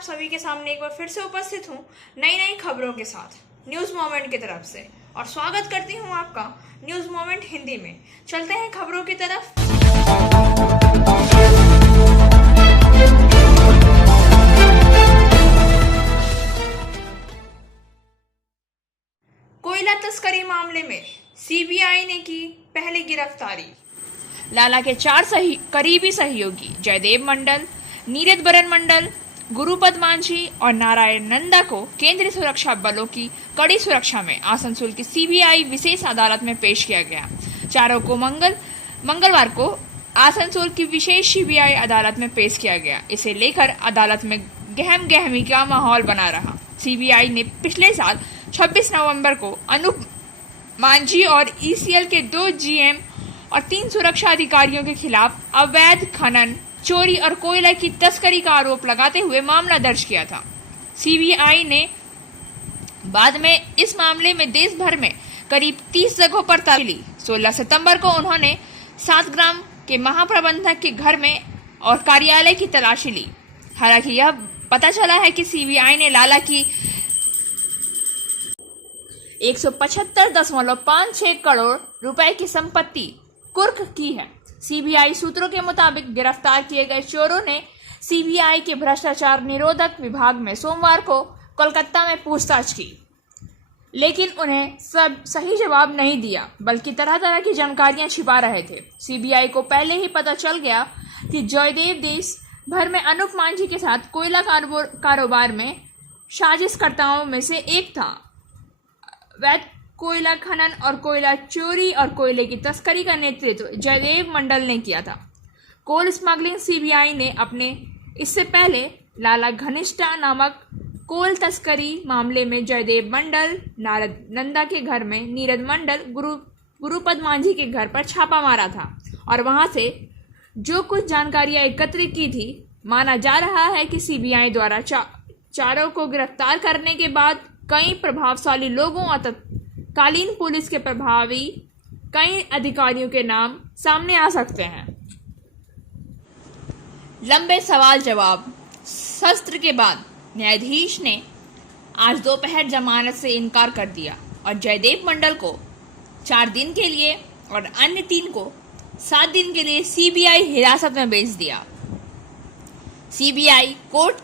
आप सभी के सामने एक बार फिर से उपस्थित हूँ नई नई खबरों के साथ न्यूज़ मोमेंट की तरफ से, और स्वागत करती हूँ आपका न्यूज़ मोमेंट हिंदी में। चलते हैं खबरों की तरफ। कोयला तस्करी मामले में सीबीआई ने की पहली गिरफ्तारी। लाला के 4 करीबी सहयोगी जयदेव मंडल, नीरद बरन मंडल, गुरुपद मांझी और नारायण नंदा को केंद्रीय सुरक्षा बलों की कड़ी सुरक्षा में आसनसोल की सीबीआई विशेष अदालत में पेश किया गया। चारों को मंगलवार को आसनसोल की विशेष सीबीआई अदालत में पेश किया गया। इसे लेकर अदालत में गहमी का माहौल बना रहा। सीबीआई ने पिछले साल 26 नवंबर को अनूप मांझी और ईसीएल के 2 जीएम और 3 सुरक्षा अधिकारियों के खिलाफ अवैध खनन, चोरी और कोयला की तस्करी का आरोप लगाते हुए मामला दर्ज किया था। सीबीआई ने बाद में इस मामले में देश भर में करीब 30 जगहों पर तलाशी ली। 16 सितंबर को उन्होंने 7ग्राम के महाप्रबंधक के घर में और कार्यालय की तलाशी ली। हालांकि यह पता चला है कि सीबीआई ने लाला की 175.56 करोड़ रुपए की संपत्ति कुर्क की है। सीबीआई सूत्रों के मुताबिक गिरफ्तार किए गए चोरों ने सीबीआई के भ्रष्टाचार निरोधक विभाग में सोमवार को कोलकाता में पूछताछ की, लेकिन उन्हें सब सही जवाब नहीं दिया, बल्कि तरह तरह की जानकारियां छिपा रहे थे। सीबीआई को पहले ही पता चल गया कि जयदेव देश भर में अनूप मांझी के साथ कोयला कारोबार में साजिशकर्ताओं में से एक था। वैध कोयला खनन और कोयला चोरी और कोयले की तस्करी का नेतृत्व जयदेव मंडल ने किया था। कोल स्मगलिंग सीबीआई ने अपने इससे पहले लाला घनिष्ठा नामक कोल तस्करी मामले में जयदेव मंडल, नारद नंदा के घर में, नीरद मंडल, गुरुपद मांझी के घर पर छापा मारा था और वहां से जो कुछ जानकारियां एकत्रित की थी। माना जा रहा है कि सीबीआई द्वारा चारों को गिरफ्तार करने के बाद कई प्रभावशाली लोगों और तत्कालीन पुलिस के प्रभावी कई अधिकारियों के नाम सामने आ सकते हैं। लंबे सवाल जवाब सत्र के बाद न्यायाधीश ने आज दोपहर जमानत से इनकार कर दिया और जयदेव मंडल को 4 दिन के लिए और अन्य 3 को 7 दिन के लिए सीबीआई हिरासत में भेज दिया। सीबीआई कोर्ट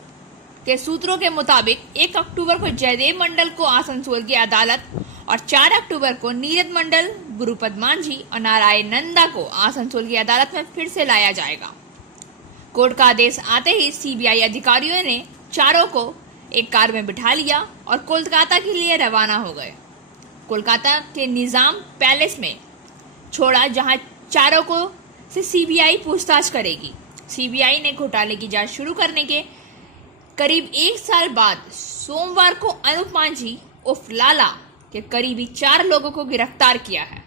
के सूत्रों के मुताबिक 1 अक्टूबर को जयदेव मंडल को आसनसोल की अदालत और 4 अक्टूबर को नीरद मंडल, गुरुपद मांझी और नारायण नंदा को आसनसोल की अदालत में फिर से लाया जाएगा। कोर्ट का आदेश आते ही सीबीआई अधिकारियों ने चारों को एक कार में बिठा लिया और कोलकाता के लिए रवाना हो गए। कोलकाता के निजाम पैलेस में छोड़ा, जहां चारों को से सीबीआई पूछताछ करेगी। सीबीआई ने घोटाले की जांच शुरू करने के करीब 1 साल बाद सोमवार को अनूप मांझी उर्फ लाला के करीबी 4 लोगों को गिरफ्तार किया है।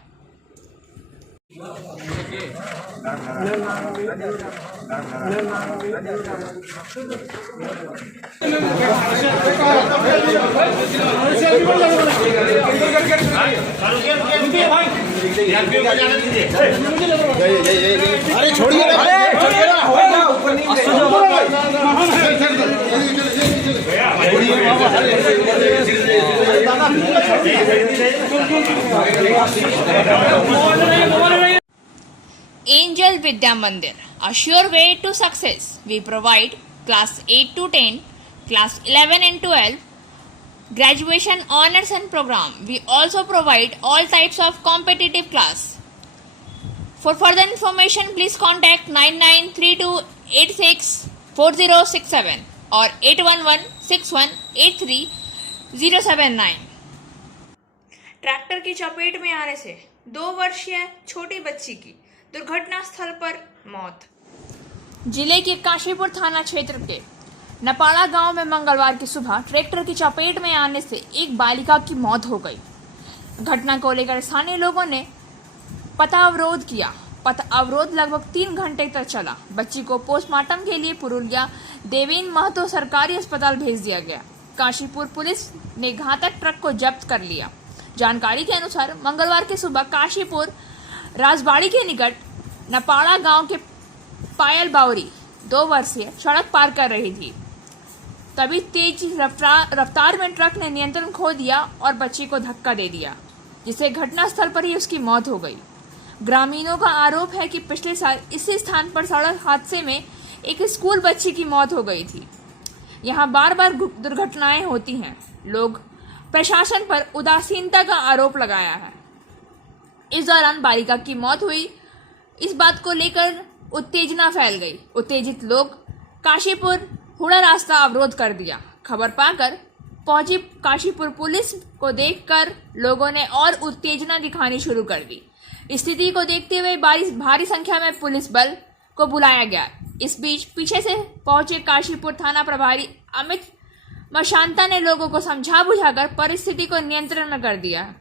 अरे छोड़िए Angel Vidya Mandir, a sure way to success. We provide class 8 to 10, class 11 and 12, graduation honors and program. We also provide all types of competitive class. For further information, please contact 9932864067 or 8116183079. Tractor की चपेट में आने से 2 वर्षीय छोटी बच्ची की दुर्घटना स्थल पर मौत। जिले के काशीपुर थाना क्षेत्र के नपाड़ा गांव में मंगलवार की सुबह ट्रैक्टर की चपेट में आने से एक बालिका की मौत हो गई। घटना को लेकर स्थानीय लोगों ने पथ अवरोध किया। पथ अवरोध लगभग 3 घंटे तक चला। बच्ची को पोस्टमार्टम के लिए पुरुलिया देवेन महतो सरकारी अस्पताल भेज दिया गया। काशीपुर पुलिस ने घातक ट्रक को जब्त कर लिया। जानकारी के अनुसार मंगलवार की सुबह काशीपुर राजबाड़ी के निकट नपाड़ा गांव के पायल बावरी 2 वर्षीय सड़क पार कर रही थी। तभी तेज रफ्तार में ट्रक ने नियंत्रण खो दिया और बच्ची को धक्का दे दिया, जिससे घटनास्थल पर ही उसकी मौत हो गई। ग्रामीणों का आरोप है कि पिछले साल इसी स्थान पर सड़क हादसे में एक स्कूल बच्ची की मौत हो गई थी। यहाँ बार बार दुर्घटनाएं होती हैं। लोग प्रशासन पर उदासीनता का आरोप लगाया है। इस दौरान बालिका की मौत हुई, इस बात को लेकर उत्तेजना फैल गई। उत्तेजित लोग काशीपुर हुड़ा रास्ता अवरोध कर दिया। खबर पाकर पहुंची काशीपुर पुलिस को देखकर लोगों ने और उत्तेजना दिखानी शुरू कर दी। स्थिति को देखते हुए भारी संख्या में पुलिस बल को बुलाया गया। इस बीच पीछे से पहुंचे काशीपुर थाना प्रभारी अमित मशांता ने लोगों को समझा बुझाकर परिस्थिति को नियंत्रण में कर दिया।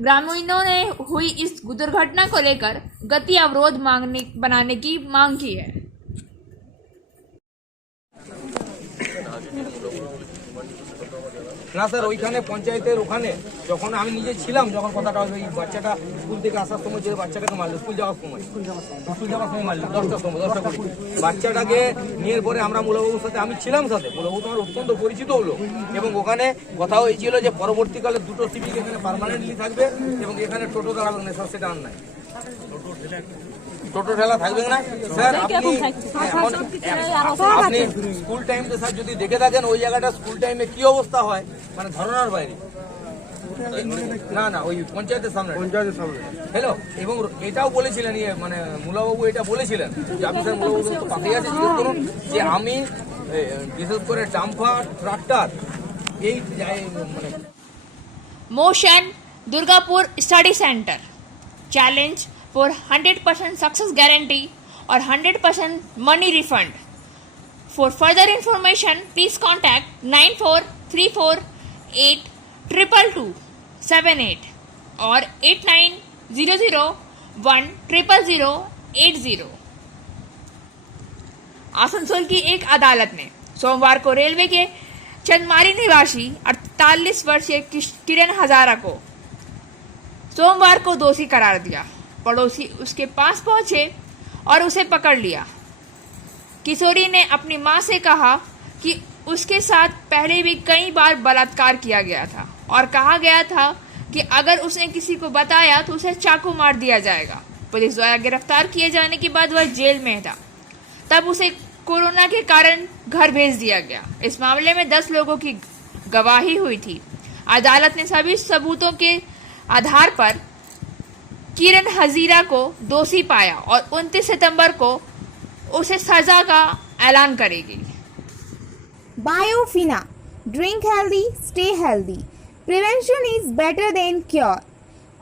ग्रामीणों ने हुई इस दुर्घटना को लेकर गति अवरोध बनाने की मांग की है। না স্যার, ওইখানে পঞ্চায়েতের ওখানে যখন আমি নিজে ছিলাম, যখন কথাটা ওই বাচ্চাটা স্কুল থেকে আসার সময় যে বাচ্চাটাকে মারলো, স্কুল যাওয়ার সময় মারলো 10টার সময় 10টা করে বাচ্চাটাকে নিয়ে পরে আমরা মুলাবাবুর সাথে আমি ছিলাম, সাথে মুলাবাবু তোমার অত্যন্ত পরিচিত হলো এবং ওখানে কথা হয়েছিল যে পরবর্তীকালে দুটো সিভিক এখানে পার্মানেন্টলি থাকবে এবং এখানে টোটো দাঁড়াবে না স্যার, সেটা আর নাই। টোটো ঠেলা থাকবে না স্যার। আপনি স্কুল টাইমে স্যার যদি দেখে থাকেন ওই জায়গাটা স্কুল টাইমে কি অবস্থা হয়, মানে ধারণার বাইরে। না না, ওই পঞ্চায়েতের সামনে হ্যালো। এবং এটাও বলেছিলেন মানে মুলাবাবু এটা বলেছিলেন যে আপনি স্যার মুলাবাবু পাশে আছে, জিজ্ঞেস করুন যে আমি বিশেষ করে ডাম্পার ট্রাক্টর এই মানে motion Durgapur study centre challenge for 100% success guarantee or 100% money refund. For further information, please contact 9434822278 or 8900100080. Asansol की एक अदालत ने सोमवार को रेलवे के चंदमारी निवासी 48 वर्षीय किरण हजारा को सोमवार को दोषी करार दिया। पड़ोसी उसके पास पहुंचे और उसे पकड़ लिया। किशोरी ने अपनी मां से कहा कि उसके साथ पहले भी कई बार बलात्कार किया गया था और कहा गया था कि अगर उसने किसी को बताया तो उसे चाकू मार दिया जाएगा। पुलिस द्वारा गिरफ्तार किए जाने के बाद वह जेल में था। तब उसे कोरोना के कारण घर भेज दिया गया। इस मामले में 10 लोगों की गवाही हुई थी। अदालत ने सभी सबूतों के आधार पर किरण हजीरा को दोषी पाया और 29 सितंबर को उसे सजा का ऐलान करेगी। Biofina, drink healthy, stay healthy. Prevention is better than cure.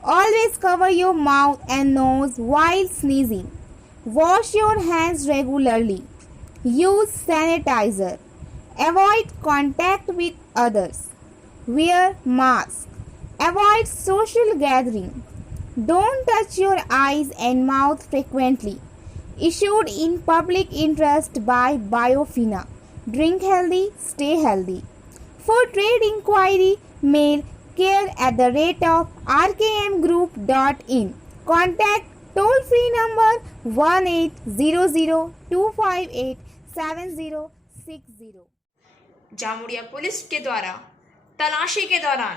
Always cover your mouth and nose while sneezing. Wash your hands regularly. Use sanitizer. Avoid contact with others. Wear mask. Avoid social gathering. Don't touch your eyes and mouth frequently. Issued in public interest by Biofina. Drink healthy, stay healthy. For trade inquiry, mail care@rkmgroup.in. Contact toll-free number 1800-258-7060. Jamuria police के द्वारा तलाशी के दौरान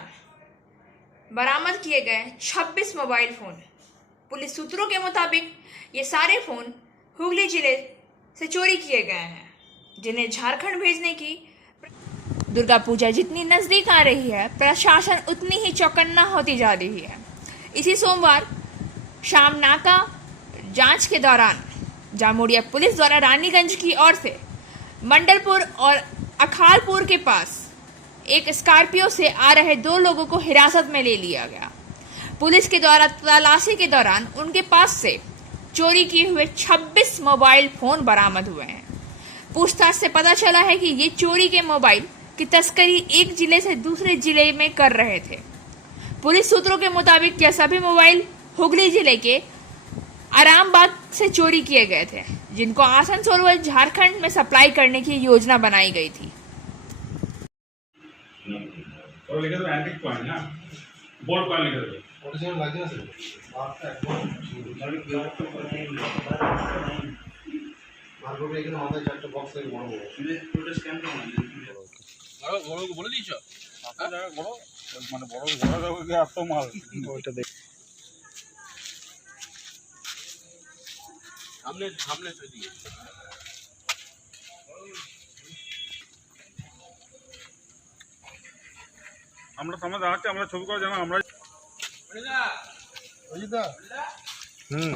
बरामद किए गए 26 mobile phone. Police सूत्रों के मुताबिक ये सारे फोन हुगली जिले से चोरी किए गए हैं, जिन्हें झारखंड भेजने की दुर्गा पूजा जितनी नजदीक आ रही है, प्रशासन उतनी ही चौकन्ना होती जा रही है। इसी सोमवार शाम नाका जांच के दौरान जामुड़िया पुलिस द्वारा रानीगंज की ओर से मंडलपुर और अखालपुर के पास एक स्कॉर्पियो से आ रहे 2 लोगों को हिरासत में ले लिया गया। पुलिस के द्वारा तलाशी के दौरान उनके पास से चोरी किए हुए 26 मोबाइल फोन बरामद हुए हैं। पूछताछ से पता चला है कि ये चोरी के मोबाइल की तस्करी एक जिले से दूसरे जिले में कर रहे थे। पुलिस सूत्रों के मुताबिक यह सभी मोबाइल हुगली जिले के आरामबाग से चोरी किए गए थे, जिनको आसनसोल व झारखंड में सप्लाई करने की योजना बनाई गई थी। और लिखे तो एंटीक कॉइन ना, बोल्ड कॉइन लिखे तो ओरिजिनल लगे सर मार्केट में एक ना होता है चार बॉक्स है बड़ा वो इसमें टोटल स्कैन करना है। বলে দিয়েছ মানে বড় বড় এত মাল ওইটা দেখ সামনে সামনে দিয়ে আমরা সামনে দাঁড়াচ্ছি, আমরা ছবি করে জানা আমরা হুম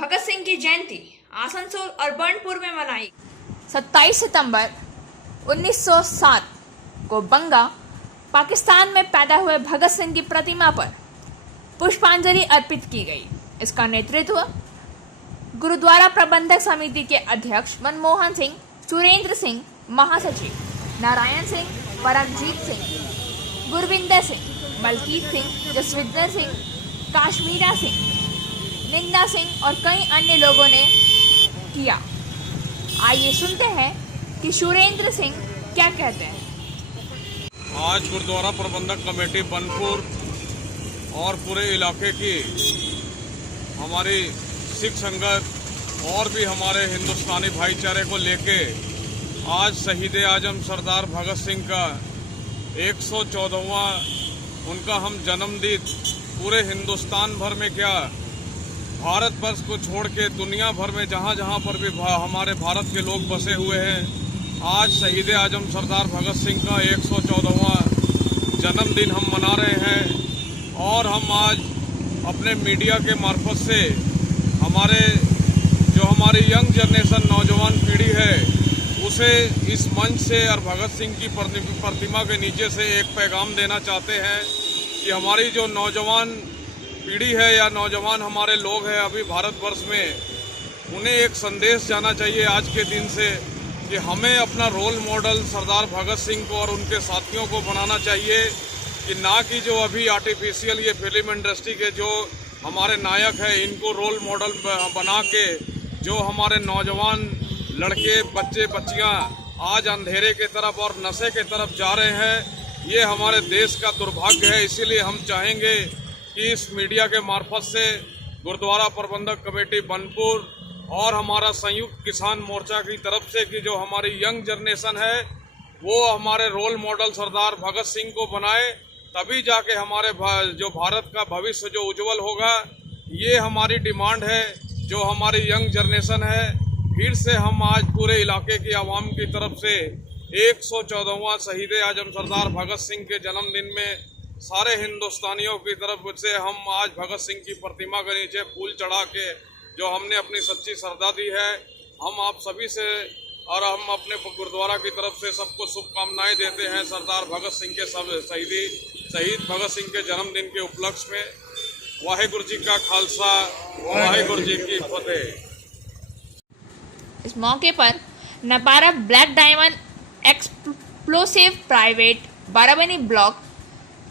भगत सिंह की जयंती आसनसोल और बर्नपुर में मनाई। 27 सितंबर 1907 को बंगा पाकिस्तान में पैदा हुए भगत सिंह की प्रतिमा पर पुष्पांजलि अर्पित की गई। इसका नेतृत्व गुरुद्वारा प्रबंधक समिति के अध्यक्ष मनमोहन सिंह, सुरेंद्र सिंह महासचिव, नारायण सिंह, परमजीत सिंह, गुरविंदर सिंह, मलकीत सिंह, जसविंदर सिंह, काश्मीरा सिंह, निंदा सिंह और कई अन्य लोगों ने किया। आइए सुनते हैं कि सुरेंद्र सिंह क्या कहते हैं। आज गुरुद्वारा प्रबंधक कमेटी बनपुर और पूरे इलाके की हमारी सिख संगत और भी हमारे हिंदुस्तानी भाईचारे को लेके आज शहीद आजम सरदार भगत सिंह का 114वां उनका हम जन्मदिन पूरे हिंदुस्तान भर में क्या भारत वर्ष को छोड़ के दुनिया भर में जहाँ जहाँ पर भी हमारे भारत के लोग बसे हुए हैं, आज शहीद आजम सरदार भगत सिंह का 114वां जन्मदिन हम मना रहे हैं। और हम आज अपने मीडिया के मार्फत से हमारी यंग जनरेशन नौजवान पीढ़ी है उसे इस मंच से और भगत सिंह की प्रतिमा के नीचे से एक पैगाम देना चाहते हैं कि हमारी जो नौजवान पीढ़ी है या नौजवान हमारे लोग हैं अभी भारतवर्ष में, उन्हें एक संदेश जाना चाहिए आज के दिन से कि हमें अपना रोल मॉडल सरदार भगत सिंह को और उनके साथियों को बनाना चाहिए कि ना कि जो अभी आर्टिफिशियल ये फिल्म इंडस्ट्री के जो हमारे नायक हैं इनको रोल मॉडल बना के जो हमारे नौजवान लड़के बच्चे बच्चियां आज अंधेरे के तरफ और नशे के तरफ जा रहे हैं, ये हमारे देश का दुर्भाग्य है। इसीलिए हम चाहेंगे कि इस मीडिया के मार्फत से गुरुद्वारा प्रबंधक कमेटी बनपुर और हमारा संयुक्त किसान मोर्चा की तरफ से कि जो हमारी यंग जनरेशन है वो हमारे रोल मॉडल सरदार भगत सिंह को बनाए, तभी जाके हमारे जो भारत का भविष्य जो उज्जवल होगा। ये हमारी डिमांड है। जो हमारी यंग जनरेशन है, फिर से हम आज पूरे इलाके की आवाम की तरफ से 114वां शहीद आजम सरदार भगत सिंह के जन्मदिन में सारे हिंदुस्तानियों की तरफ से हम आज भगत सिंह की प्रतिमा के नीचे फूल चढ़ा के जो हमने अपनी सच्ची श्रद्धा दी है, हम आप सभी से और हम अपने गुरुद्वारा की तरफ से सबको शुभकामनाएं देते हैं सरदार भगत सिंह के शहीद भगत सिंह के जन्मदिन के उपलक्ष्य में। वाहेगुरु जी का खालसा, वाहेगुरु जी की फतेह। इस मौके पर Napara black diamond explosive private Barabani block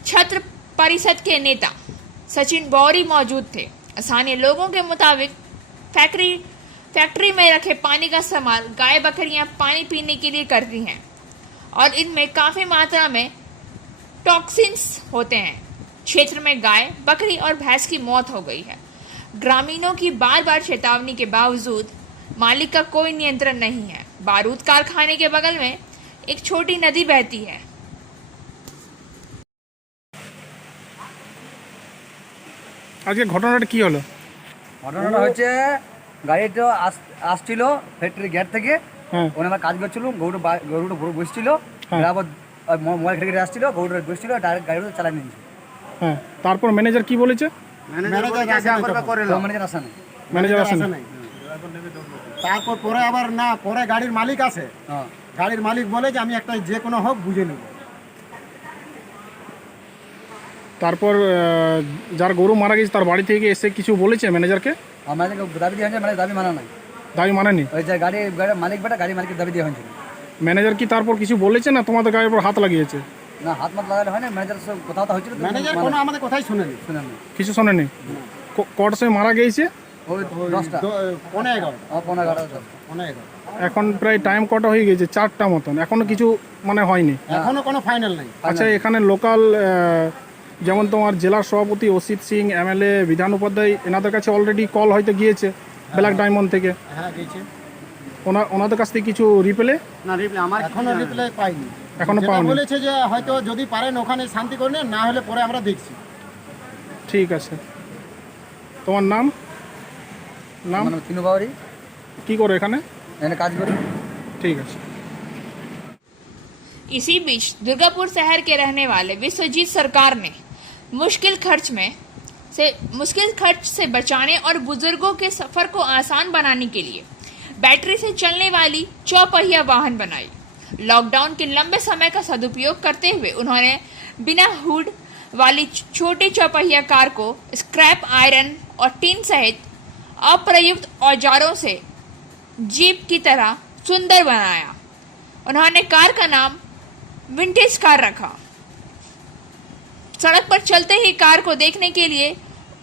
छत्र परिषद के नेता सचिन बौरी मौजूद थे। स्थानीय लोगों के मुताबिक फैक्ट्री में रखे पानी का इस्तेमाल गाय बकरियां पानी पीने के लिए करती हैं और इनमें काफी मात्रा में टॉक्सिन्स होते हैं। क्षेत्र में गाय, बकरी और भैंस की मौत हो गई है। ग्रामीणों की बार बार चेतावनी के बावजूद मालिक का कोई नियंत्रण नहीं है। बारूद कारखाने के बगल में एक छोटी नदी बहती है। আজকে ঘটনাটা কি হলো? ঘটনাটা হচ্ছে গাড়ি তো আসছিল ফ্যাক্টরি গেট থেকে, ওখানে আমরা কাজ করছিলাম, গরুটা বসছিল, আবার মোবাইল ঘেটে আসছিল, গরুটা বসছিল, ডাইরেক্ট গাড়িটা চালাই নিয়েছে। হ্যাঁ, তারপর ম্যানেজার কি বলেছে? ম্যানেজার আসে না। তারপর পরে আবার না, পরে গাড়ির মালিক আসে, গাড়ির মালিক বলে যে আমি একটা যে কোনো হোক বুঝে নেব। তারপর যার গরু মারা গেছে তার বাড়ি থেকে এসে কিছু বলেছে ম্যানেজারকে? আমাদের দাবি দেওয়া হয়েছে, মানে দাবি মানা নাই। দাবি মানেনি? ওই যে গাড়ির মালিক বেটা, গাড়ি মালিকের দাবি দেওয়া হয়েছিল। ম্যানেজার কি তারপর কিছু বলেছে না তোমাদের গায়ের উপর হাত লাগিয়েছে? না, হাত মাত লাগালে হয় না, ম্যানেজার সব কথা হয়েছিল, ম্যানেজার কোনো আমাদের কথাই শুনেনি। কিছু শোনেনি? কটার সময় মারা গিয়েছে? ওই 10টা, পৌনে 11। পৌনে 11। এখন প্রায় টাইম কটা হয়ে গেছে, 4টা মতন, এখনো কিছু মানে হয়নি। এখনো কোনো ফাইনাল নেই। আচ্ছা, এখানে লোকাল যেমন তোমার জেলার সভাপতি অসিত সিং, এমএলএ বিধান উপাধ্যায়, এনাদের কাছে অলরেডি কল হয়তো গিয়েছে ব্ল্যাক ডায়মন্ড থেকে, হ্যাঁ গেছে। ওনাদের কাছ থেকে কিছু রিপ্লে না রিপ্লাই আমার এখনো রিপ্লাই পাইনি। এখনো যেটা পাওনি? বলেছে যে হয়তো যদি পারেন ওখানে শান্তি করে নেন, না হলে পরে আমরা দেখছি। ঠিক আছে, তোমার নাম? নাম মানে তিনু বাউরি কি করো এখানে? এখানে काज করি। ঠিক আছে। इसी बीच दुर्गापुर शहर के रहने वाले विश्वजीत सरकार ने मुश्किल खर्च से बचाने और बुजुर्गों के सफर को आसान बनाने के लिए बैटरी से चलने वाली चौपहिया वाहन बनाई। लॉकडाउन के लंबे समय का सदुपयोग करते हुए उन्होंने बिना हुड वाली छोटी चौपहिया कार को स्क्रैप आयरन और टीन सहित अप्रयुक्त औजारों से जीप की तरह सुंदर बनाया। उन्होंने कार का नाम विंटेज कार रखा। सड़क पर चलते ही कार को देखने के लिए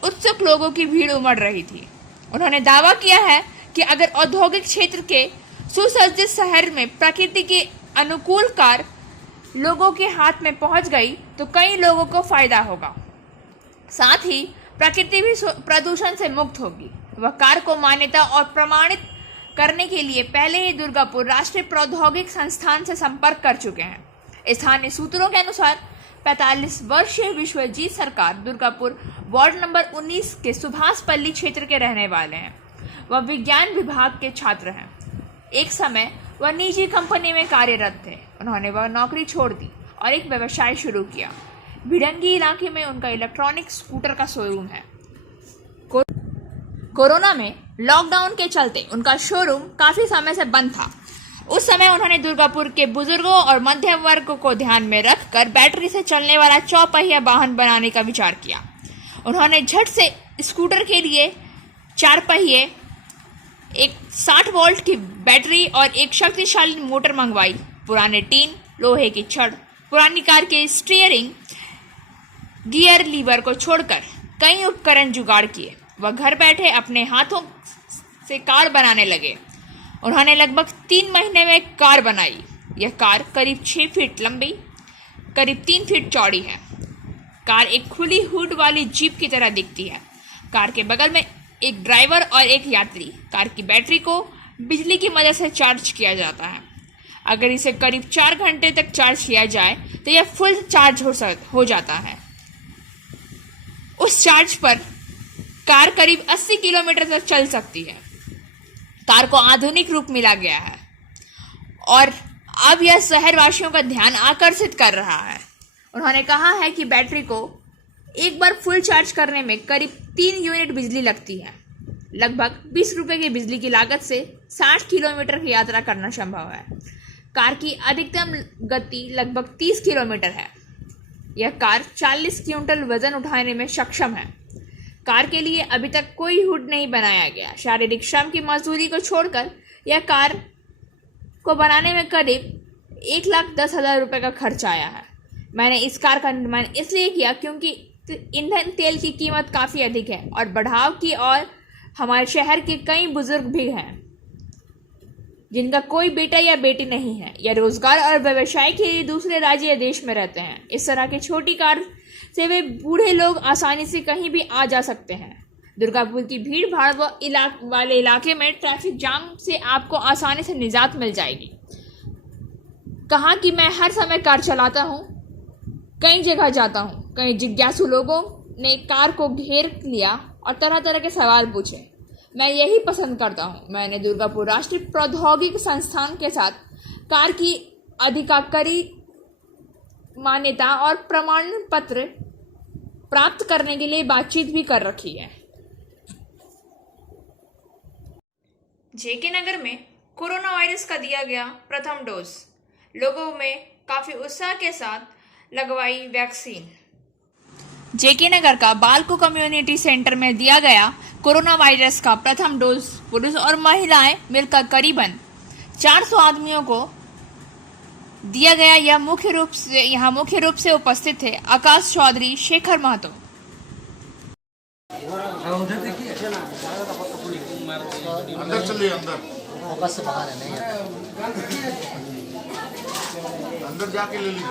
उत्सुक लोगों की भीड़ उमड़ रही थी। उन्होंने दावा किया है कि अगर औद्योगिक क्षेत्र के सुसज्जित शहर में प्रकृति के अनुकूल कार लोगों के हाथ में पहुंच गई तो कई लोगों को फायदा होगा, साथ ही प्रकृति भी प्रदूषण से मुक्त होगी। वह कार को मान्यता और प्रमाणित करने के लिए पहले ही दुर्गापुर राष्ट्रीय प्रौद्योगिक संस्थान से संपर्क कर चुके हैं। स्थानीय सूत्रों के अनुसार 45 वर्षीय विश्वजीत सरकार दुर्गापुर वार्ड नंबर 19 के सुभाषपल्ली क्षेत्र के रहने वाले हैं। वह विज्ञान विभाग के छात्र हैं। एक समय वह निजी कंपनी में कार्यरत थे। उन्होंने वह नौकरी छोड़ दी और एक व्यवसाय शुरू किया। भिड़ंगी इलाके में उनका इलेक्ट्रॉनिक स्कूटर का शोरूम है। कोरोना में लॉकडाउन के चलते उनका शोरूम काफी समय से बंद था। उस समय उन्होंने दुर्गापुर के बुजुर्गों और मध्यम वर्ग को ध्यान में रखकर बैटरी से चलने वाला चौपहिया वाहन बनाने का विचार किया। उन्होंने झट से स्कूटर के लिए 4 पहिए, एक 60 वोल्ट की बैटरी और एक शक्तिशाली मोटर मंगवाई। पुराने टीन, लोहे की छड़, पुरानी कार के स्टीयरिंग गियर लीवर को छोड़कर कई उपकरण जुगाड़ किए। वह घर बैठे अपने हाथों से कार बनाने लगे। उन्होंने लगभग 3 महीने में कार बनाई। यह कार करीब 6 फीट लंबी, करीब 3 फीट चौड़ी है। कार एक खुली हुड वाली जीप की तरह दिखती है। कार के बगल में एक ड्राइवर और एक यात्री। कार की बैटरी को बिजली की मदद से चार्ज किया जाता है। अगर इसे करीब 4 घंटे तक चार्ज किया जाए तो यह फुल चार्ज हो जाता है। उस चार्ज पर कार करीब 80 किलोमीटर तक चल सकती है। कार को आधुनिक रूप मिला गया है और अब यह शहरवासियों का ध्यान आकर्षित कर रहा है। उन्होंने कहा है कि बैटरी को एक बार फुल चार्ज करने में करीब 3 यूनिट बिजली लगती है। लगभग 20 रुपए की बिजली की लागत से 60 किलोमीटर की यात्रा करना संभव है। कार की अधिकतम गति लगभग 30 किलोमीटर है। यह कार 40 क्विंटल वजन उठाने में सक्षम है। कार के लिए अभी तक कोई हुड नहीं बनाया गया। शारीरिक श्रम की मजदूरी को छोड़कर यह कार को बनाने में करीब 1,10,000 रुपये का खर्च आया है। मैंने इस कार का निर्माण इसलिए किया क्योंकि ईंधन तेल की कीमत काफ़ी अधिक है और बढ़ाव की और हमारे शहर के कई बुजुर्ग भी हैं जिनका कोई बेटा या बेटी नहीं है या रोजगार और व्यवसाय के लिए दूसरे राज्य या देश में रहते हैं। इस तरह की छोटी कार से वे बूढ़े लोग आसानी से कहीं भी आ जा सकते हैं। दुर्गापुर की भीड़ भाड़ वाले इलाके में ट्रैफिक जाम से आपको आसानी से निजात मिल जाएगी। कहा कि मैं हर समय कार चलाता हूँ, कई जगह जाता हूँ। कई जिज्ञासु लोगों ने कार को घेर लिया और तरह तरह के सवाल पूछे। मैं यही पसंद करता हूँ। मैंने दुर्गापुर राष्ट्रीय प्रौद्योगिक संस्थान के साथ कार की अधिकारी मान्यता और प्रमाण पत्र प्राप्त करने के लिए बातचीत भी कर रखी है। जेके नगर में कोरोना वायरस का दिया गया प्रथम डोज। लोगों में काफी उत्साह के साथ लगवाई वैक्सीन। जेके नगर का बालको कम्युनिटी सेंटर में दिया गया कोरोना वायरस का प्रथम डोज। पुरुष और महिलाएं मिलकर करीबन 400 आदमियों को दिया गया। यहाँ मुख्य रूप से उपस्थित थे आकाश चौधरी, शेखर महतो। अंदर चलिए अंदर। फोकस से बाहर है नहीं है। अंदर जाके ले लीजिए।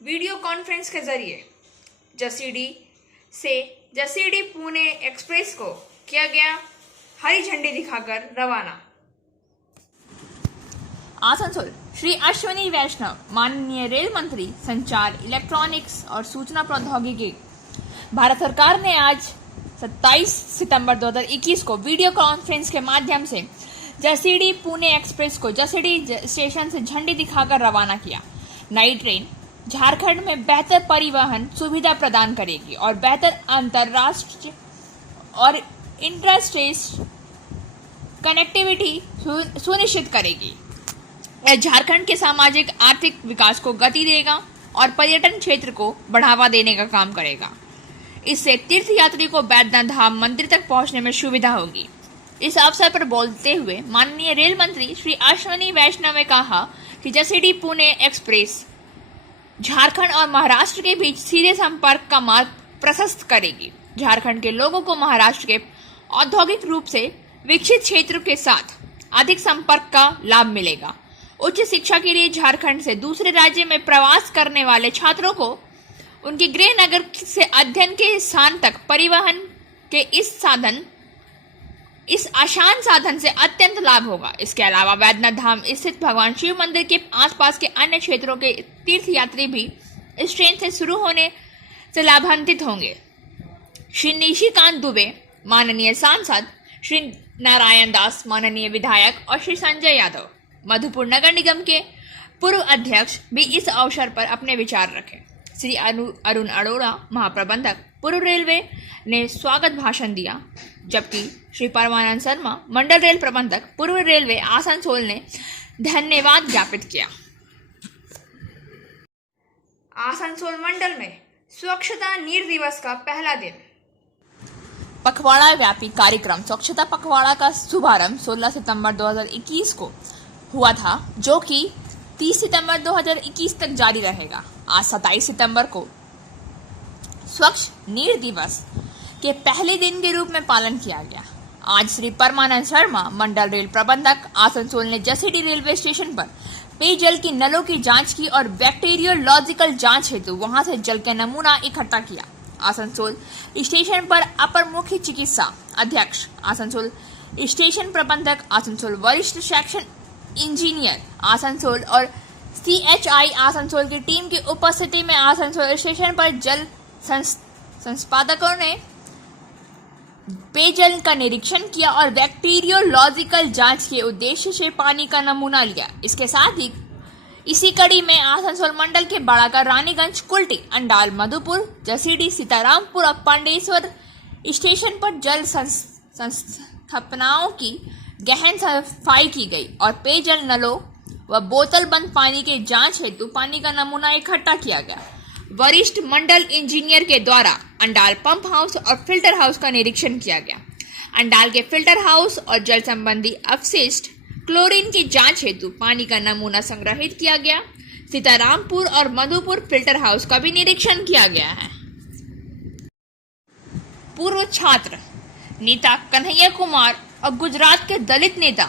वीडियो कॉन्फ्रेंस के जरिए जसीडी पुणे एक्सप्रेस को किया गया हरी झंडी दिखाकर रवाना। आसनसोल श्री अश्विनी वैष्णव माननीय रेल मंत्री संचार, इलेक्ट्रॉनिक्स और सूचना प्रौद्योगिकी, भारत सरकार ने आज 27 सितंबर 2021 को वीडियो कॉन्फ्रेंस के माध्यम से जसीडी पुणे एक्सप्रेस को जसीडी स्टेशन से झंडी दिखाकर रवाना किया। नई ट्रेन झारखंड में बेहतर परिवहन सुविधा प्रदान करेगी और बेहतर अंतरराष्ट्रीय और इंट्रास्टेट कनेक्टिविटी सुनिश्चित करेगी। यह झारखंड के सामाजिक आर्थिक विकास को गति देगा और पर्यटन क्षेत्र को बढ़ावा देने का काम करेगा। इससे तीर्थ यात्री को बैद्यनाथ धाम मंदिर तक पहुंचने में सुविधा होगी। इस अवसर पर बोलते हुए माननीय रेल मंत्री श्री अश्विनी वैष्णव ने कहा कि जसीडी पुणे एक्सप्रेस झारखंड और महाराष्ट्र के बीच सीधे संपर्क का मार्ग प्रशस्त करेगी। झारखंड के लोगों को महाराष्ट्र के औद्योगिक रूप से विकसित क्षेत्र के साथ अधिक संपर्क का लाभ मिलेगा। उच्च शिक्षा के लिए झारखंड से दूसरे राज्य में प्रवास करने वाले छात्रों को उनके गृह नगर से अध्ययन के स्थान तक परिवहन के इस आसान साधन से अत्यंत लाभ होगा। इसके अलावा बैद्यनाथ धाम स्थित भगवान शिव मंदिर के आसपास के अन्य क्षेत्रों के तीर्थ यात्री भी इस ट्रेन से शुरू होने से लाभान्वित होंगे। श्री निशिकांत दुबे माननीय सांसद, श्री नारायण दास माननीय विधायक और श्री संजय यादव मधुपुर नगर निगम के पूर्व अध्यक्ष भी इस अवसर पर अपने विचार रखे। श्री अरुण अरोड़ा महाप्रबंधक पूर्व रेलवे ने स्वागत भाषण दिया, जबकि श्री परमानंद शर्मा मंडल रेल प्रबंधक पूर्व रेलवे आसनसोल ने धन्यवाद ज्ञापित किया। आसनसोल मंडल में स्वच्छता नीर दिवस का पहला दिन। पखवाड़ा व्यापी कार्यक्रम स्वच्छता पखवाड़ा का शुभारंभ 16 सितंबर 2021 को हुआ था, जो कि 30 सितंबर 2021 तक जारी रहेगा। आज 27 सितंबर को स्वच्छ नीर दिवस के पहले दिन के रूप में पालन किया गया। आज श्री परमानंद शर्मा मंडल रेल प्रबंधक आसनसोल ने जसीडी रेलवे स्टेशन पर पेयजल की नलों की जांच की और बैक्टीरियोलॉजिकल जांच हेतु वहां से जल का नमूना इकट्ठा किया। आसनसोल स्टेशन पर अपर मुख्य चिकित्सा अधीक्षक आसनसोल, स्टेशन प्रबंधक आसनसोल, वरिष्ठ सेक्शन इंजीनियर आसनसोल और CHI आसनसोल की टीम की उपस्थिति में आसनसोल स्टेशन पर जल संपादकों ने पेयजल का निरीक्षण किया और बैक्टीरियोलॉजिकल जांच के उद्देश्य से पानी का नमूना लिया। इसके साथ ही इसी कड़ी में आसनसोल मंडल के बड़ाकर, रानीगंज, कुल्टी, अंडाल, मधुपुर, जसीडी, सीतारामपुर और पांडेश्वर स्टेशन पर जल संस्थापनाओं की गहन सफाई की गई और पेयजल नलों व बोतल बंद पानी के जांच हेतु पानी का नमूना इकट्ठा किया गया। वरिष्ठ मंडल इंजीनियर के द्वारा अंडाल पंप हाउस और फिल्टर हाउस का निरीक्षण किया गया। अंडाल के फिल्टर हाउस और जल संबंधी अपशिष्ट क्लोरीन की जांच हेतु पानी का नमूना संग्रहित किया गया। सीतारामपुर और मधुपुर फिल्टर हाउस का भी निरीक्षण किया गया है। पूर्व छात्र नेता कन्हैया कुमार और गुजरात के दलित नेता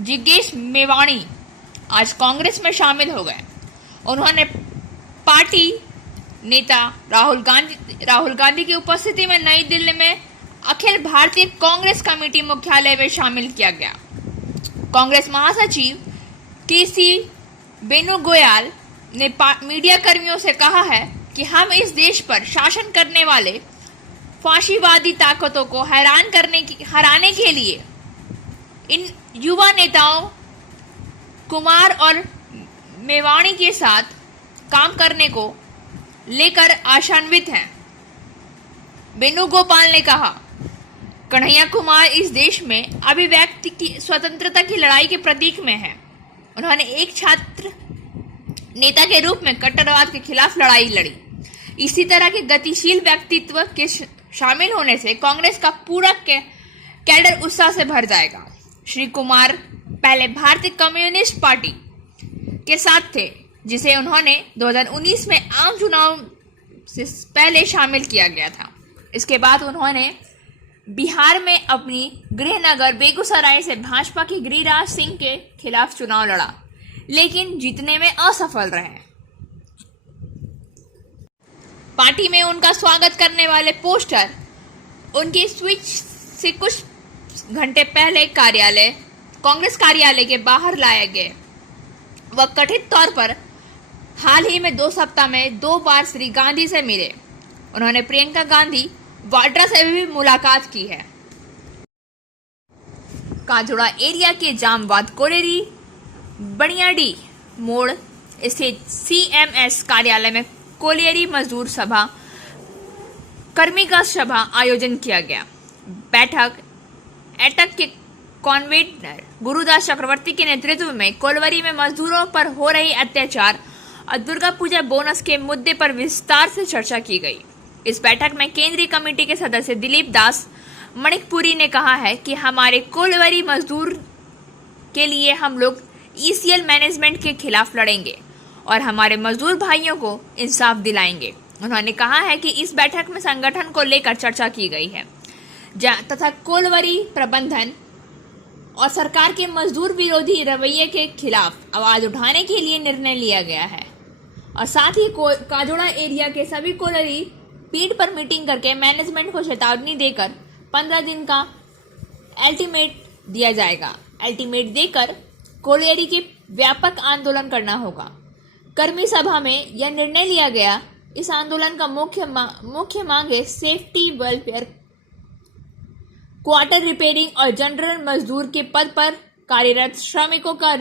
जिग्नेश मेवाणी आज कांग्रेस में शामिल हो गए। उन्होंने पार्टी नेता राहुल गांधी की उपस्थिति में नई दिल्ली में अखिल भारतीय कांग्रेस कमेटी मुख्यालय में शामिल किया गया। कांग्रेस महासचिव KC वेणुगोयल ने मीडिया कर्मियों से कहा है कि हम इस देश पर शासन करने वाले फाशीवादी ताकतों को हराने के लिए इन युवा नेताओं कुमार और मेवाणी के साथ काम करने को लेकर आशान्वित हैं। वेणुगोपाल ने कहा, कन्हैया कुमार इस देश में अभिव्यक्ति की स्वतंत्रता की लड़ाई के प्रतीक में है। उन्होंने एक छात्र नेता के रूप में कट्टरवाद के खिलाफ लड़ाई लड़ी। इसी तरह के गतिशील व्यक्तित्व के शामिल होने से कांग्रेस का पूरा कैडर उत्साह से भर जाएगा। श्री कुमार पहले भारतीय कम्युनिस्ट पार्टी के साथ थे, जिसे उन्होंने 2019 में आम चुनाव से पहले शामिल किया गया था। इसके बाद उन्होंने बिहार में अपनी गृहनगर बेगूसराय से भाजपा के गिरिराज सिंह के खिलाफ चुनाव लड़ा, लेकिन जीतने में असफल रहे। पार्टी में उनका स्वागत करने वाले पोस्टर उनके स्विच से कुछ घंटे पहले कांग्रेस कार्यालय के बाहर लाए गए। वह कथित तौर पर हाल ही में 2 सप्ताह में 2 बार श्री गांधी से मिले। उन्होंने प्रियंका गांधी वाड्रा से भी मुलाकात की है। काजोड़ा एरिया के जामवाद कोलेरी बनियाडी मोड़ स्थित CMS कार्यालय में कोलियरी मजदूर सभा कर्मी का सभा आयोजन किया गया। बैठक एटक के कॉन्वेनर गुरुदास चक्रवर्ती के नेतृत्व में कोलवरी में मजदूरों पर हो रही अत्याचार और दुर्गा पूजा बोनस के मुद्दे पर विस्तार से चर्चा की गई। इस बैठक में केंद्रीय कमेटी के सदस्य दिलीप दास मणिकपुरी ने कहा है कि हमारे कोलवरी मजदूर के लिए हम लोग ECL मैनेजमेंट के खिलाफ लड़ेंगे और हमारे मजदूर भाइयों को इंसाफ दिलाएंगे। उन्होंने कहा है कि इस बैठक में संगठन को लेकर चर्चा की गई है तथा कोलवरी प्रबंधन और सरकार के मजदूर विरोधी रवैये के खिलाफ आवाज उठाने के लिए निर्णय लिया गया है और साथ ही काजोड़ा एरिया के सभी कोलवरी पीठ पर मीटिंग करके मैनेजमेंट को चेतावनी देकर 15 दिन का अल्टीमेट दिया जाएगा। अल्टीमेट देकर कोलवरी के व्यापक आंदोलन करना होगा। कर्मी सभा में यह निर्णय लिया गया। इस आंदोलन का मुख्य मांग है सेफ्टी, वेलफेयर, क्वार्टर रिपेयरिंग और जनरल मजदूर के पद पर कार्यरत श्रमिकों का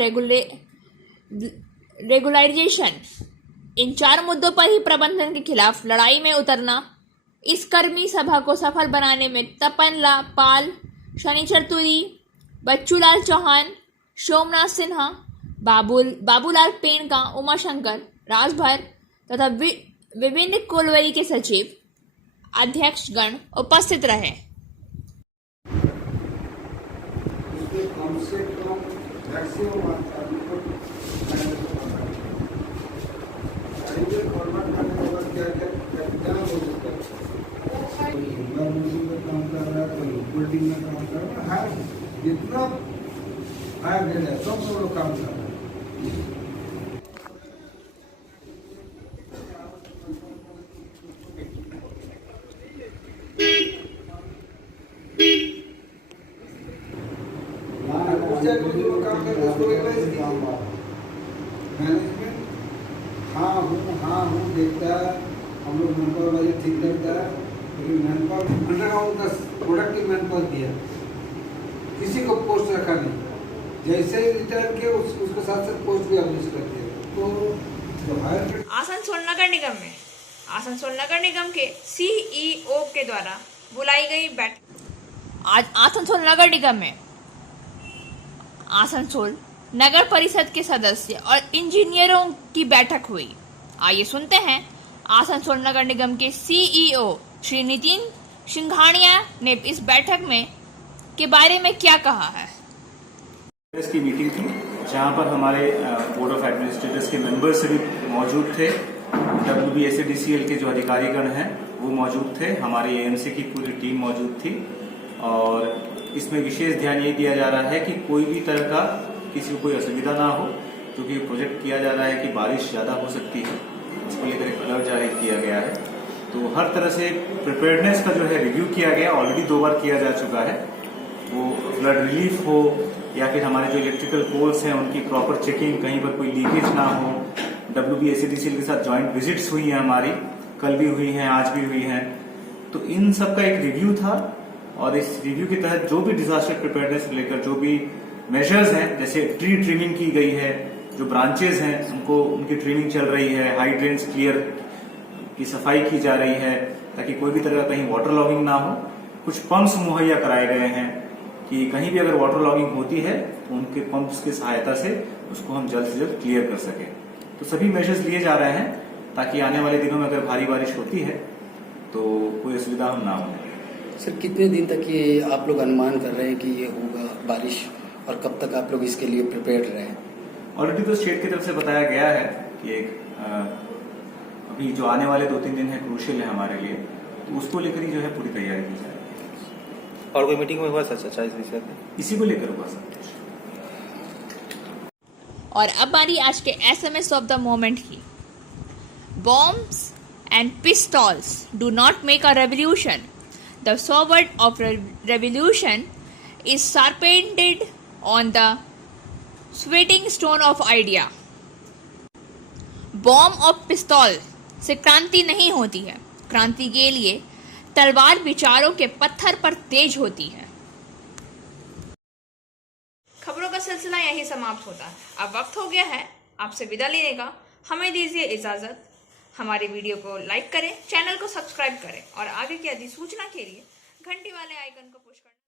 रेगुलराइजेशन। इन 4 मुद्दों पर ही प्रबंधन के खिलाफ लड़ाई में उतरना। इस कर्मी सभा को सफल बनाने में तपन पाल, शनि चतुर्वेदी, बच्चूलाल चौहान, सोमनाथ सिन्हा, बाबूलाल पेड़का, उमाशंकर, राजभर तथा विभिन्न कोलवरी के सचिव, अध्यक्षगण उपस्थित रहे। जितना सब लोग काम कर रहे हैं। मैनेजमेंट हाँ हूँ देखता है, हम लोग मैनपावर वाले ठीक लगता है, लेकिन मैनपावर अंडरग्राउंड का प्रोडक्टिव मैनपावर दिया, किसी को पोस्ट रखा नहीं। जैसे ही रिटायर किया उसके साथ साथ पोस्ट भी अब्लिश कर दिया। तो जो हायर आसनसोल नगर निगम के CEO के द्वारा बुलाई गई बैठक आज आसनसोल नगर निगम में आसनसोल नगर परिषद के सदस्य और इंजीनियरों की बैठक हुई। आइए सुनते हैं आसनसोल नगर निगम के CEO श्री नितिन सिंघानिया ने इस बैठक में के बारे में क्या कहा है। की मीटिंग थी जहां पर हमारे बोर्ड ऑफ एडमिनिस्ट्रेटर्स के मेंबर्स भी मौजूद थे। WBSADCL के जो अधिकारीगण हैं वो मौजूद थे, हमारे AMC की पूरी टीम मौजूद थी और इसमें विशेष ध्यान ये दिया जा रहा है कि कोई भी तरह का किसी को कोई असुविधा ना हो, क्योंकि प्रोजेक्ट किया जा रहा है कि बारिश ज़्यादा हो सकती है, इसको लेकर एक अलर्ट जारी किया गया है। तो हर तरह से प्रिपेयर्डनेस का जो है रिव्यू किया गया, ऑलरेडी 2 बार किया जा चुका है। वो फ्लड रिलीफ हो या फिर हमारे जो इलेक्ट्रिकल पोल्स हैं उनकी प्रॉपर चेकिंग, कहीं पर कोई लीकेज ना हो। WBSADCL के साथ ज्वाइंट विजिट्स हुई हैं हमारी, कल भी हुई हैं, आज भी हुई हैं। तो इन सब का एक रिव्यू था और इस रिव्यू के तहत जो भी डिजास्टर प्रिपेयर्डनेस को लेकर जो भी मेजर्स हैं, जैसे ट्री ट्रिमिंग की गई है, जो ब्रांचेस हैं उनको उनकी ट्रिमिंग चल रही है, हाइड्रेंट्स क्लियर की सफाई की जा रही है ताकि कोई भी तरह का कहीं वाटर लॉगिंग ना हो। कुछ पंप्स मुहैया कराए गए हैं कि कहीं भी अगर वाटर लॉगिंग होती है तो उनके पंप्स की सहायता से उसको हम जल्द से जल्द क्लियर कर सकें। तो सभी मेजर्स लिए जा रहे हैं ताकि आने वाले दिनों में अगर भारी बारिश होती है तो कोई असुविधा हम ना हो। सर कितने दिन तक ये आप लोग अनुमान कर रहे हैं कि ये होगा बारिश, और कब तक आप लोग इसके लिए प्रिपेयर रहे हैं? ऑलरेडी तो स्टेट की तरफ से बताया गया है कि एक अभी जो आने वाले 2-3 दिन है क्रूशियल है हमारे लिए, तो उसको लेकर ही जो है पूरी तैयारी की जाएगी। और कोई मीटिंग में हुआ सर इस विषय पे? इसी को लेकर हुआ सर। और अब बारी आज के SMS ऑफ द मोमेंट की। Bombs and pistols do not make a revolution. The sword of revolution is sharpened on the sweating stone of idea. Bomb और पिस्तौल से क्रांति नहीं होती है। क्रांति के लिए तलवार विचारों के पत्थर पर तेज होती है। खबरों का सिलसिला यही समाप्त होता है। अब वक्त हो गया है आपसे विदा लेने का। हमें दीजिए इजाजत। हमारे वीडियो को लाइक करें, चैनल को सब्सक्राइब करें और आगे की अधिसूचना के लिए घंटी वाले आइकन को पुश करें।